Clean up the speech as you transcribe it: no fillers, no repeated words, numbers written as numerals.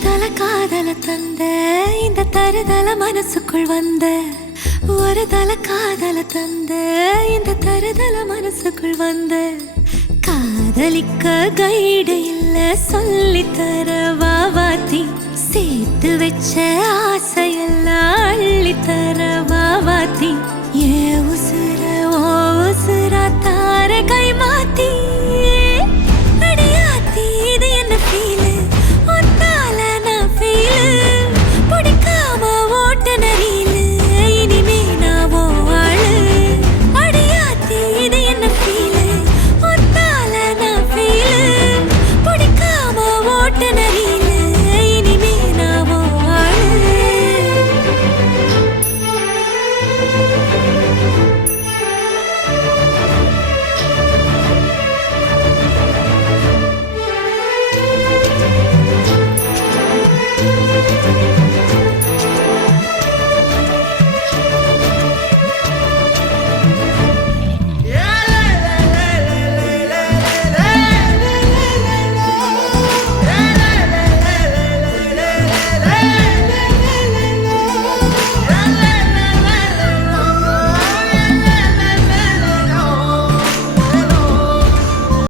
தருதல காதல தந்த இந்த தருதல மனசுக்குள் வந்த ஒரு தல காதல தந்த இந்த தருதல மனசுக்குள் வந்த காதலிக்க கைடு இல்ல சொல்லி தர வாவாத்தி சேர்த்து வச்ச ஆசையெல்லாம்